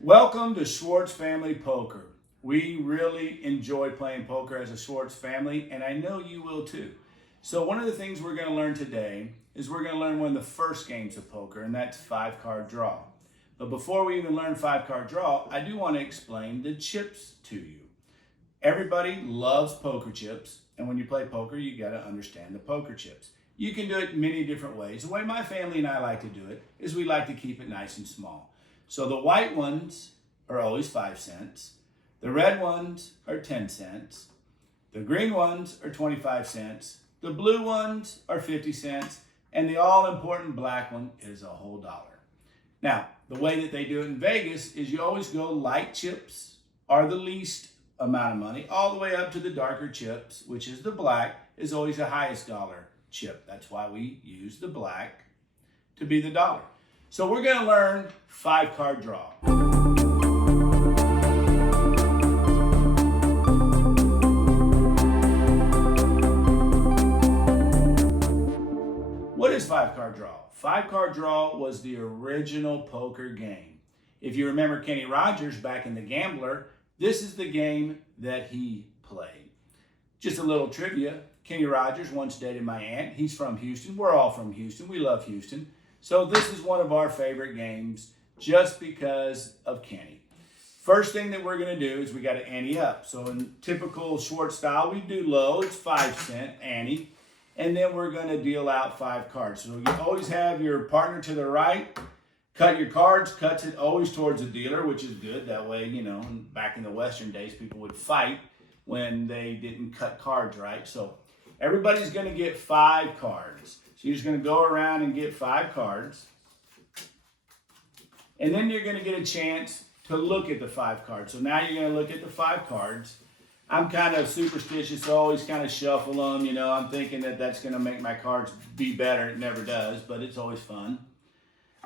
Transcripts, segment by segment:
Welcome to Schwarz Family Poker. We really enjoy playing poker as a Schwarz family, and I know you will too. So one of the things we're going to learn today is we're going to learn one of the first games of poker, and that's five-card draw. But before we even learn five-card draw, I do want to explain the chips to you. Everybody loves poker chips, and when you play poker, you got to understand the poker chips. You can do it many different ways. The way my family and I like to do it is we like to keep it nice and small. So the white ones are always 5 cents. The red ones are 10 cents. The green ones are 25 cents. The blue ones are 50 cents. And the all-important black one is a whole dollar. Now, the way that they do it in Vegas is you always go light chips are the least amount of money, all the way up to the darker chips, which is the black, is always the highest dollar chip. That's why we use the black to be the dollar. So we're going to learn five-card draw. What is five-card draw? Five-card draw was the original poker game. If you remember Kenny Rogers back in The Gambler, this is the game that he played. Just a little trivia. Kenny Rogers once dated my aunt. He's from Houston. We're all from Houston. We love Houston. So this is one of our favorite games just because of Kenny. First thing that we're going to do is we got to ante up. So in typical Schwarz style, we do low. It's 5 cent ante. And then we're going to deal out 5 cards. So you always have your partner to the right. Cut your cards. Cuts it always towards the dealer, which is good. That way, you know, back in the Western days, people would fight when they didn't cut cards right. So everybody's going to get 5 cards. So you're just going to go around and get 5 cards. And then you're going to get a chance to look at the 5 cards. So now you're going to look at the 5 cards. I'm kind of superstitious, so I always kind of shuffle them. You know, I'm thinking that that's going to make my cards be better. It never does, but it's always fun.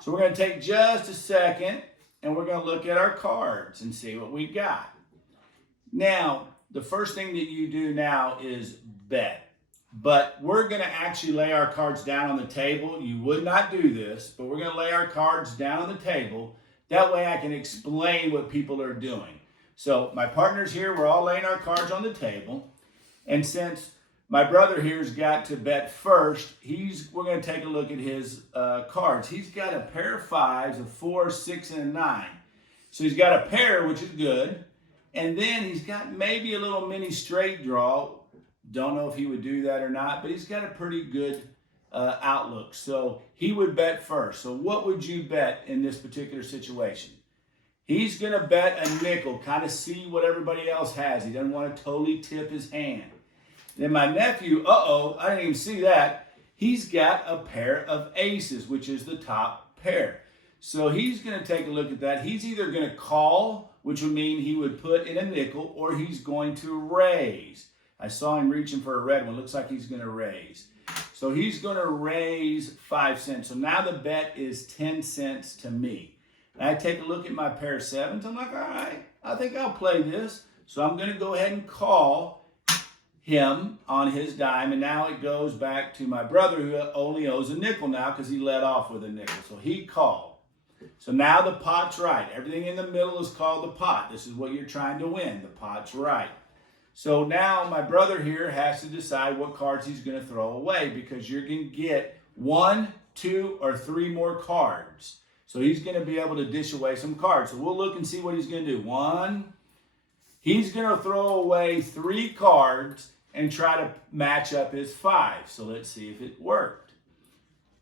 So we're going to take just a second, and we're going to look at our cards and see what we got. Now, the first thing that you do now is bet. But we're going to actually lay our cards down on the table. You would not do this, but we're going to lay our cards down on the table. That way I can explain what people are doing. So my partners here, we're all laying our cards on the table. And since my brother here's got to bet first, we're going to take a look at his cards. He's got a pair of 5s, a 4, 6, and a 9. So he's got a pair, which is good. And then he's got maybe a little mini straight draw. Don't know if he would do that or not, but he's got a pretty good outlook. So he would bet first. So what would you bet in this particular situation? He's going to bet a nickel, kind of see what everybody else has. He doesn't want to totally tip his hand. Then my nephew, I didn't even see that. He's got a pair of aces, which is the top pair. So he's going to take a look at that. He's either going to call, which would mean he would put in a nickel, or he's going to raise. I saw him reaching for a red one. Looks like he's going to raise. So he's going to raise 5 cents. So now the bet is 10 cents to me. And I take a look at my pair of 7s. I'm like, all right, I think I'll play this. So I'm going to go ahead and call him on his dime. And now it goes back to my brother, who only owes a nickel now because he led off with a nickel. So he called. So now the pot's right. Everything in the middle is called the pot. This is what you're trying to win. The pot's right. So now my brother here has to decide what cards he's going to throw away, because you're going to get 1, 2, or 3 more cards. So he's going to be able to dish away some cards. So we'll look and see what he's going to do. 1, he's going to throw away 3 cards and try to match up his 5. So let's see if it worked.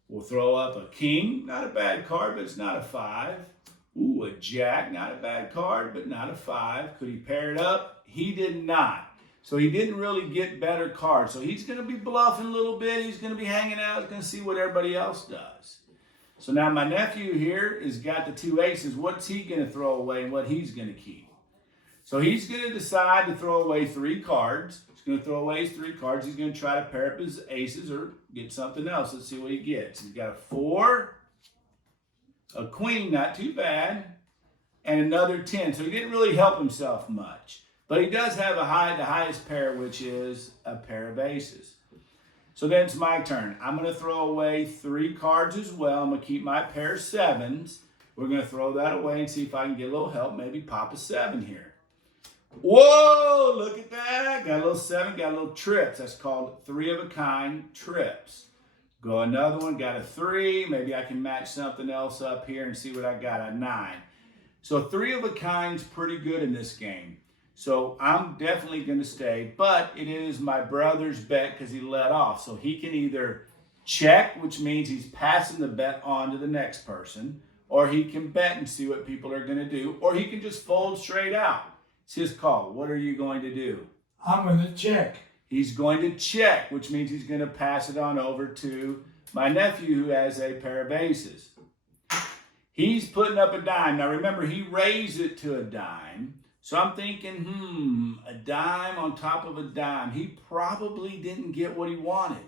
We'll throw up a king, not a bad card, but it's not a 5. Ooh, a jack, not a bad card, but not a 5. Could he pair it up? He did not. So he didn't really get better cards. So he's going to be bluffing a little bit. He's going to be hanging out. He's going to see what everybody else does. So now my nephew here has got the 2 aces. What's he going to throw away and what he's going to keep? So he's going to decide to throw away 3 cards. He's going to throw away his 3 cards. He's going to try to pair up his aces or get something else. Let's see what he gets. He's got a 4, a queen, not too bad, and another 10. So he didn't really help himself much. But he does have the highest pair, which is a pair of aces. So then it's my turn. I'm going to throw away 3 cards as well. I'm going to keep my pair of 7s. We're going to throw that away and see if I can get a little help, maybe pop a 7 here. Whoa, look at that. Got a little 7, got a little trips. That's called 3 of a kind trips. Go another one, got a 3. Maybe I can match something else up here and see what I got, a 9. So 3 of a kind's pretty good in this game. So I'm definitely going to stay, but it is my brother's bet because he led off. So he can either check, which means he's passing the bet on to the next person, or he can bet and see what people are going to do, or he can just fold straight out. It's his call. What are you going to do? I'm going to check. He's going to check, which means he's going to pass it on over to my nephew who has a pair of aces. He's putting up a dime. Now remember, he raised it to a dime. So I'm thinking, a dime on top of a dime. He probably didn't get what he wanted.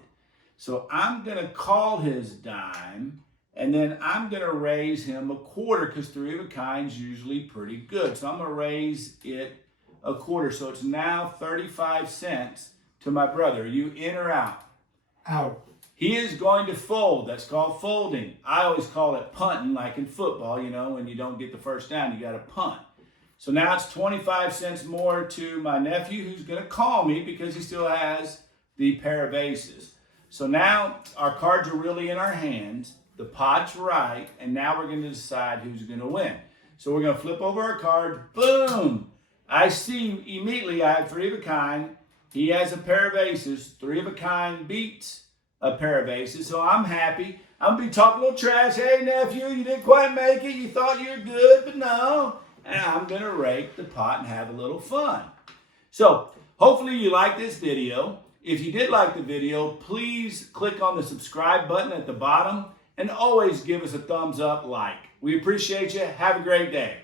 So I'm going to call his dime, and then I'm going to raise him a quarter because 3 of a kind's usually pretty good. So I'm going to raise it a quarter. So it's now 35 cents to my brother. Are you in or out? Out. He is going to fold. That's called folding. I always call it punting, like in football, you know, when you don't get the first down, you got to punt. So now it's 25 cents more to my nephew who's going to call me because he still has the pair of aces. So now our cards are really in our hands. The pot's right, and now we're going to decide who's going to win. So we're going to flip over our cards. Boom! I see immediately I have 3 of a kind. He has a pair of aces. 3 of a kind beats a pair of aces, so I'm happy. I'm going to be talking a little trash. Hey, nephew, you didn't quite make it. You thought you were good, but no. And I'm going to rake the pot and have a little fun. So hopefully you like this video. If you did like the video, please click on the subscribe button at the bottom and always give us a thumbs up like. We appreciate you. Have a great day.